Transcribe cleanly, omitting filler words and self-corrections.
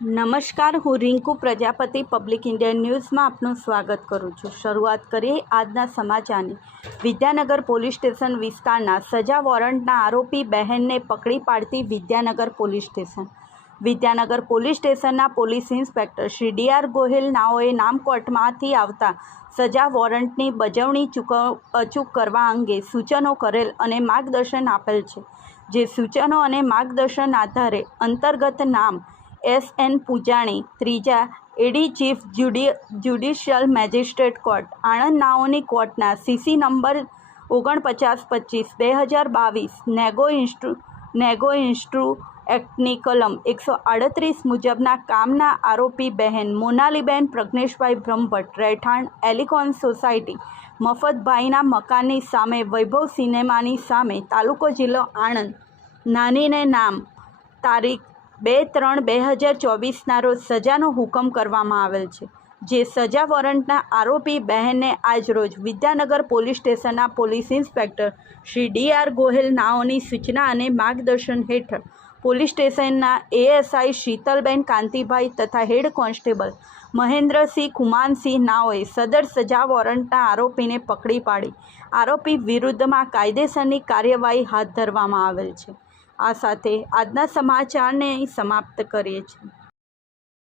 નમસ્કાર, હું Rinku Prajapati public India ન્યૂઝમાં આપનું સ્વાગત કરું છું। શરૂઆત કરીએ આજના સમાચારની। વિદ્યાનગર પોલીસ સ્ટેશન વિસ્તારના સજા વોરંટના આરોપી બહેનને પકડી પાડતી Vidyanagar police station. Vidyanagar police સ્ટેશનના પોલીસ ઇન્સ્પેક્ટર શ્રી ડી.આર. ગોહિલ નાઓએ નામકોર્ટમાંથી આવતા સજા વોરંટની બજવણી અચૂક કરવા અંગે સૂચનો કરેલ અને માર્ગદર્શન આપેલ છે। જે સૂચનો અને માર્ગદર્શન આધારે અંતર્ગત નામ S.N. પૂજાણી, ત્રીજા એડી chief judicial magistrate court, Anand નાઓની કોર્ટના CC નંબર 49/2022 નેગો ઇન્સ્ટ્રુ એક્ટની કલમ 138 મુજબના કામના આરોપી બહેન મોનાલીબેન પ્રજ્ઞેશભાઈ બ્રહ્મભટ્ટ, રહેઠાણ એલિકોન સોસાયટી, મફતભાઈના મકાનની સામે, વૈભવ સિનેમાની સામે, તાલુકો જિલ્લો આણંદ, નાનીને નામ તારીખ 2/3/2024 રોજ સજાનો હુકમ કરવામાં આવેલ છે। જે સજા વોરંટના આરોપી બહેનને આજરોજ વિદ્યાનગર પોલીસ સ્ટેશનના પોલીસ ઇન્સ્પેક્ટર શ્રી ડી.આર. ગોહિલ નાઓની સૂચના અને માર્ગદર્શન હેઠળ પોલીસ સ્ટેશનના ASI શીતલબેન કાંતિભાઈ તથા હેડ કોન્સ્ટેબલ મહેન્દ્રસિંહ કુમાનસિંહ નાઓએ સદર સજા વોરંટના આરોપીને પકડી પાડી આરોપી વિરુદ્ધમાં કાયદેસરની કાર્યવાહી હાથ ધરવામાં આવેલ છે। આ સાથે આજના સમાચારને અહીં સમાપ્ત કરીએ છીએ।